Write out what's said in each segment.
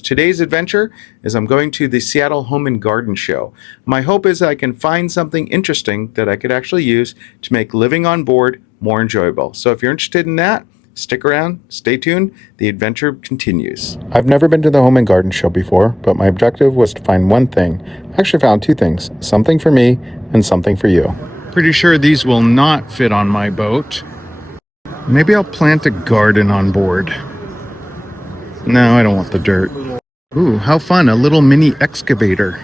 Today's adventure is I'm going to the Seattle Home and Garden Show. My hope is I can find something interesting that I could actually use to make living on board more enjoyable. So if you're interested in that, stick around, stay tuned, the adventure continues. I've never been to the Home and Garden Show before, but my objective was to find one thing. I actually found two things, something for me and something for you. Pretty sure these will not fit on my boat. Maybe I'll plant a garden on board. No, I don't want the dirt. Ooh, how fun, a little mini excavator.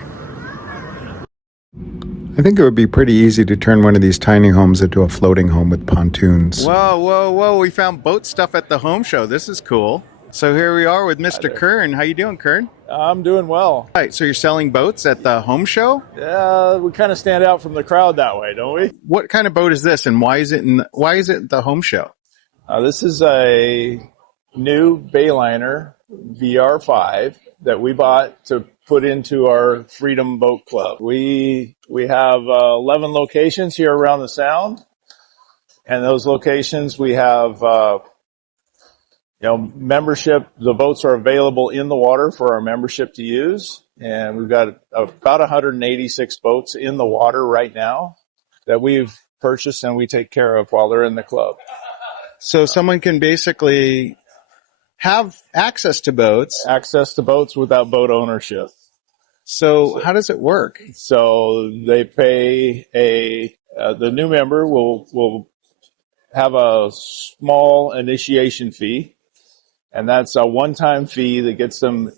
I think it would be pretty easy to turn one of these tiny homes into a floating home with pontoons. Whoa, whoa, whoa, we found boat stuff at the home show. This is cool. So here we are with Mr. Kern. How you doing, Kern? I'm doing well. All right, so you're selling boats at the home show? Yeah, we kind of stand out from the crowd that way, don't we? What kind of boat is this, and why is it the home show? This is a new Bayliner VR5 that we bought to put into our Freedom Boat Club. We have 11 locations here around the Sound, and those locations we have membership. The boats are available in the water for our membership to use, and we've got about 186 boats in the water right now that we've purchased and we take care of while they're in the club. So someone can basically have access to boats. Access to boats without boat ownership. So how does it work? So they pay the new member will have a small initiation fee, and that's a one-time fee that gets them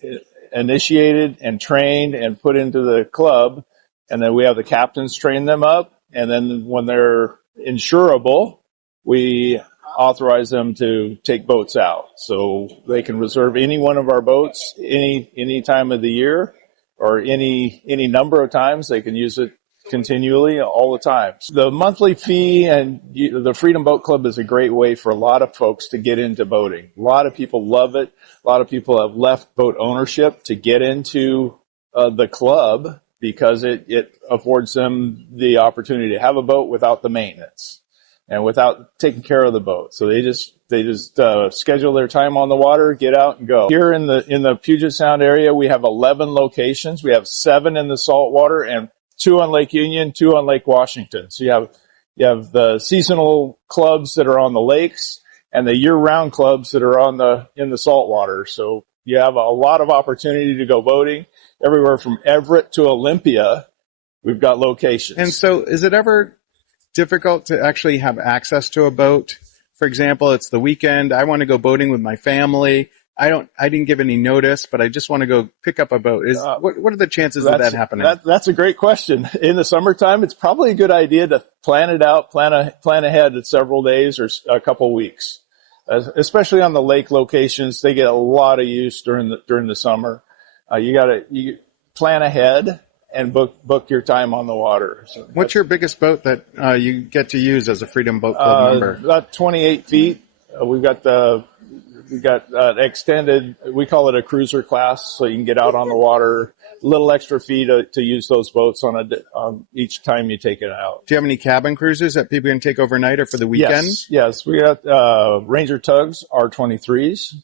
initiated and trained and put into the club, and then we have the captains train them up, and then when they're insurable, we authorize them to take boats out. So they can reserve any one of our boats any time of the year or any number of times. They can use it continually all the time. The monthly fee and the Freedom Boat Club is a great way for a lot of folks to get into boating. A lot of people love it. A lot of people have left boat ownership to get into the club because it affords them the opportunity to have a boat without the maintenance and without taking care of the boat. So they just schedule their time on the water, get out and go. Here in the Puget Sound area, we have 11 locations. We have 7 in the saltwater and 2 on Lake Union, 2 on Lake Washington. So you have the seasonal clubs that are on the lakes and the year-round clubs that are in the saltwater. So you have a lot of opportunity to go boating everywhere from Everett to Olympia. We've got locations. And so is it ever difficult to actually have access to a boat? For example, it's the weekend. I want to go boating with my family. I didn't give any notice, but I just want to go pick up a boat. What are the chances of that happening? That's a great question. In the summertime, it's probably a good idea to plan it out, plan ahead several days or a couple weeks. Especially on the lake locations, they get a lot of use during the summer. You plan ahead and book your time on the water. So what's your biggest boat that you get to use as a Freedom Boat Club member? About 28 feet. We've got extended, we call it a cruiser class, so you can get out on the water, a little extra fee to use those boats on each time you take it out. Do you have any cabin cruisers that people can take overnight or for the weekend? Yes. We got Ranger Tugs R23s.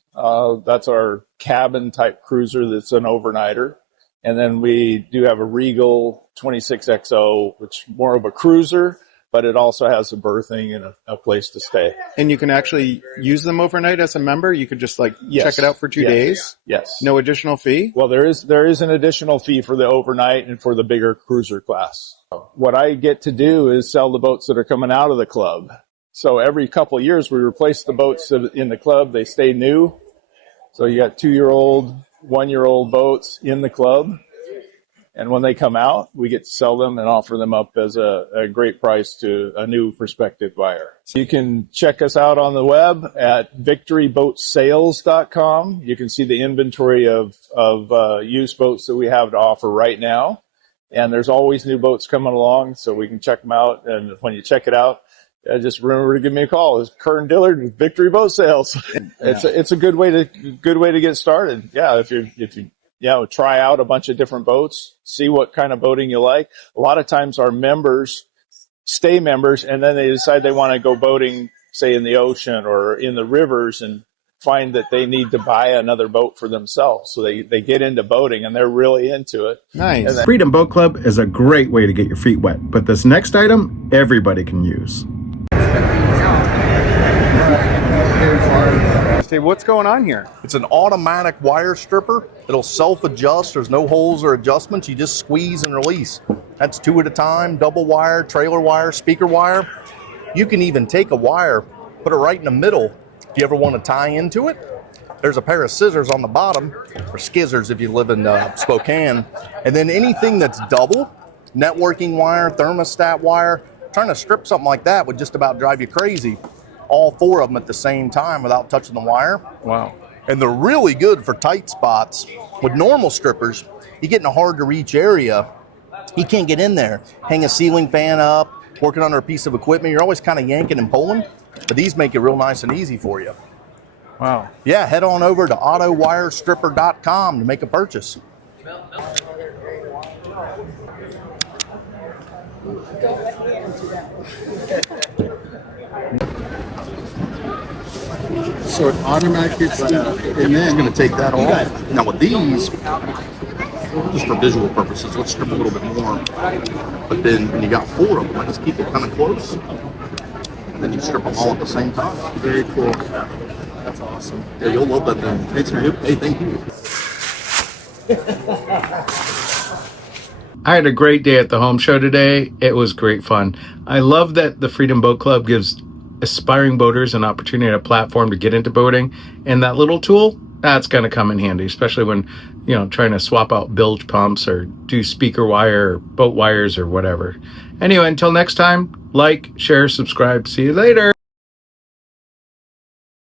That's our cabin type cruiser that's an overnighter. And then we do have a Regal 26XO, which is more of a cruiser, but it also has a berthing and a place to stay. And you can actually use them overnight as a member? You could just check it out for 2 days? Yes. No additional fee? Well, there is an additional fee for the overnight and for the bigger cruiser class. What I get to do is sell the boats that are coming out of the club. So every couple of years we replace the boats in the club. They stay new. So you got 2-year-old, 1-year-old boats in the club. And when they come out, we get to sell them and offer them up as a great price to a new prospective buyer. So you can check us out on the web at victoryboatsales.com. You can see the inventory of used boats that we have to offer right now. And there's always new boats coming along, so we can check them out. And when you check it out, just remember to give me a call. It's Kern Dillard with Victory Boat Sales. It's a good way to get started. Yeah, if you try out a bunch of different boats, see what kind of boating you like. A lot of times our members stay members and then they decide they want to go boating, say in the ocean or in the rivers, and find that they need to buy another boat for themselves. So they get into boating and they're really into it. Nice. And then, Freedom Boat Club is a great way to get your feet wet, but this next item, everybody can use. Steve, what's going on here? It's an automatic wire stripper. It'll self-adjust. There's no holes or adjustments. You just squeeze and release. That's 2 at a time, double wire, trailer wire, speaker wire. You can even take a wire, put it right in the middle if you ever want to tie into it. There's a pair of scissors on the bottom, or skizzers if you live in Spokane. And then anything that's double, networking wire, thermostat wire, trying to strip something like that would just about drive you crazy. All 4 of them at the same time without touching the wire. Wow. And they're really good for tight spots. With normal strippers, you get in a hard to reach area, you can't get in there. Hang a ceiling fan up, working under a piece of equipment, you're always kind of yanking and pulling, but these make it real nice and easy for you. Wow. Yeah, head on over to autowirestripper.com to make a purchase. So it automatically gets and I'm then going to take that off. Now with these, just for visual purposes, let's strip a little bit more. But then when you got 4 of them, I just keep it kind of close. And then you strip them all at the same time. very cool. That's awesome. Yeah, you'll love that thing. Thanks, man. Hey, thank you. I had a great day at the home show today. It was great fun. I love that the Freedom Boat Club gives aspiring boaters an opportunity and a platform to get into boating. And that little tool, that's going to come in handy, especially when, you know, trying to swap out bilge pumps or do speaker wire or boat wires or whatever. Anyway, until next time, like, share, subscribe. See you later.